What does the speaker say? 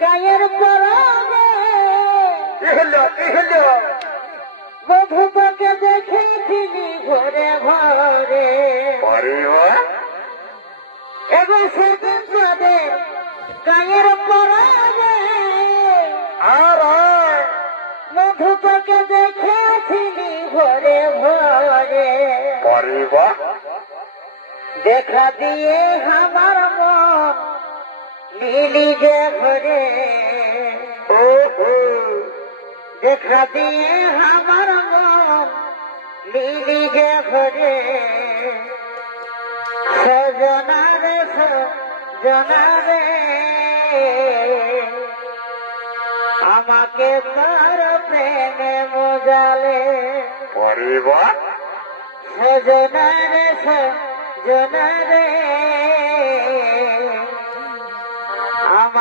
গায়ের পরাগে। কি হলো কি হলো মধুপকে দেখেছিলি ঘরে ঘরে। এবং সেদিন তোদের গায়ের পরাগে। আর মধুপকে দেখেছিলি ঘরে ঘরে। দেখা দিয়ে আমার নীলি যে ঘরে ও দেখা দিয়ে আমার মন নীলি যে ঘরে। সজনা রে সজনা রে আমাকে তার প্রেমে মজালে। পরে বা